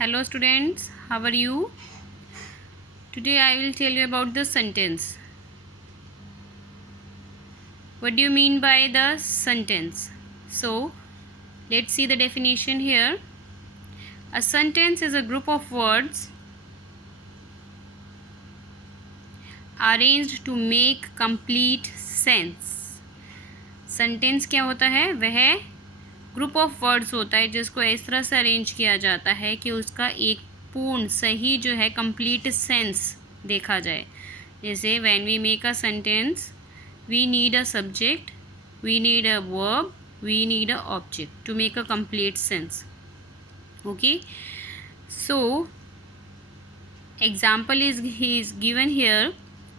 Hello students, how are you? Today I will tell you about the sentence. What do you mean by the sentence? So, let's see the definition here. A sentence is a group of words arranged to make complete sense. Sentence क्या होता है? वह group of words होता है जिसको इस तरह से अरेंज किया जाता है कि उसका एक पूर्ण सही जो है कंप्लीट सेंस देखा जाए. जैसे when we make a sentence we need a subject, we need a verb, we need a object to make a complete sense. Okay, so example is given here.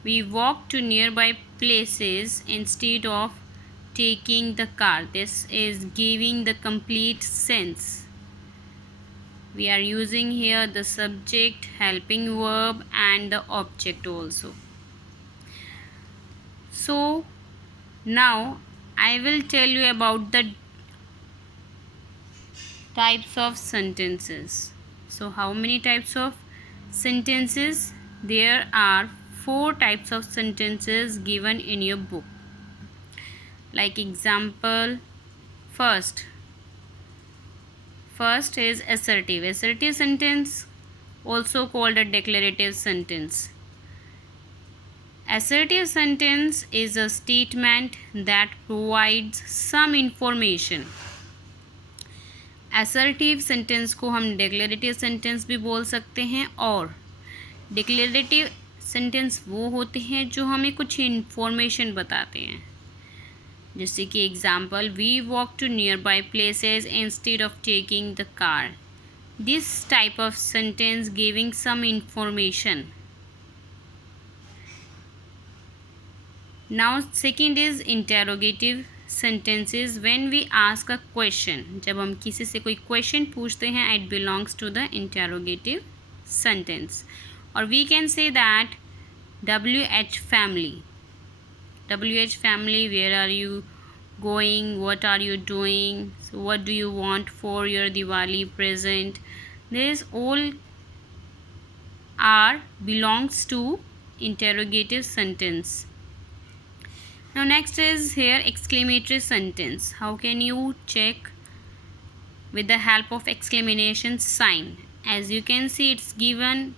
We walk to nearby places instead of taking the car. This is giving the complete sense. We are using here the subject, helping verb and the object also. So now I will tell you about the types of sentences. So how many types of sentences? There are 4 types of sentences given in your book. Like example, first is assertive. Assertive sentence, also called a declarative sentence. Assertive sentence is a statement that provides some information. Assertive sentence को हम declarative sentence भी बोल सकते हैं, और declarative sentence वो होते हैं जो हमें कुछ इन्फॉर्मेशन बताते हैं. जैसे कि example, we walk to nearby places instead of taking the car. This type of sentence giving some information. Now second is interrogative sentences. When we ask a question, जब हम किसी से कोई क्वेश्चन पूछते हैं, it belongs to the interrogative sentence. Or we can say that WH family. WH family, where are you going? What are you doing? So what do you want for your Diwali present? This all are belongs to interrogative sentence. Now next is here exclamatory sentence. How can you check? With the help of exclamation sign. As you can see, it's given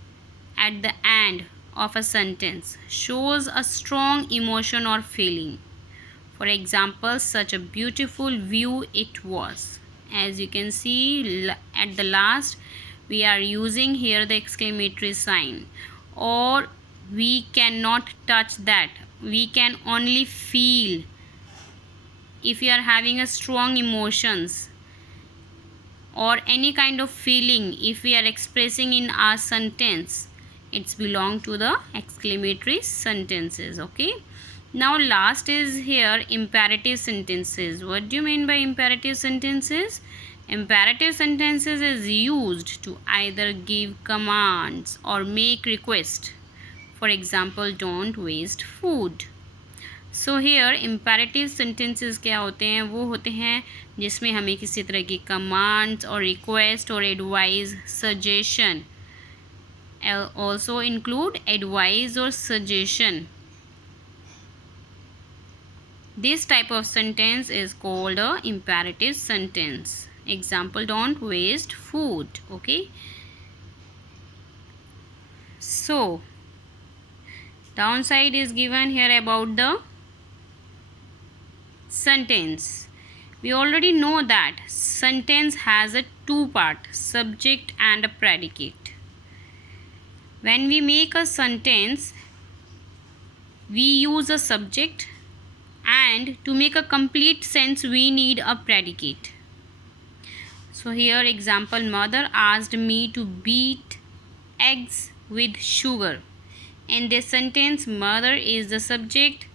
at the end of a sentence. Shows a strong emotion or feeling. For example, such a beautiful view it was. As you can see at the last, we are using here the exclamatory sign. Or we cannot touch that. We can only feel. If you are having a strong emotions or any kind of feeling, if we are expressing in our sentence, it's belong to the exclamatory sentences. Okay, now last is here imperative sentences. What do you mean by imperative sentences? Imperative sentences is used to either give commands or make request. For example, don't waste food. So here imperative sentences क्या होते हैं? वो होते हैं जिसमें हमें किसी तरह की कमांड्स और रिक्वेस्ट और advice, suggestion, also include advice or suggestion. This type of sentence is called a imperative sentence. Example, don't waste food. Okay, so downside is given here about the sentence. We already know that sentence has a two part, subject and a predicate. When we make a sentence, we use a subject, and to make a complete sense we need a predicate. So here example, mother asked me to beat eggs with sugar. In this sentence, mother is the subject.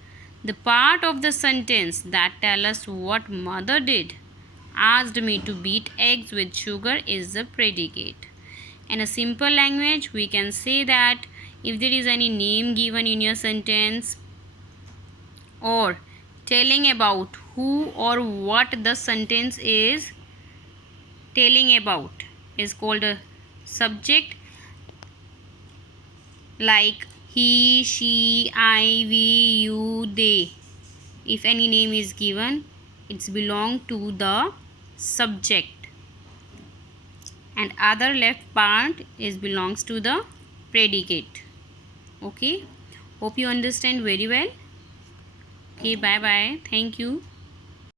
The part of the sentence that tell us what mother did, asked me to beat eggs with sugar, is the predicate. In a simple language, we can say that if there is any name given in your sentence or telling about who or what the sentence is telling about is called a subject like he, she, I, we, you, they. If any name is given, it's belong to the subject, and other left part is belongs to the predicate. Okay, hope you understand very well. Okay, bye bye, thank you.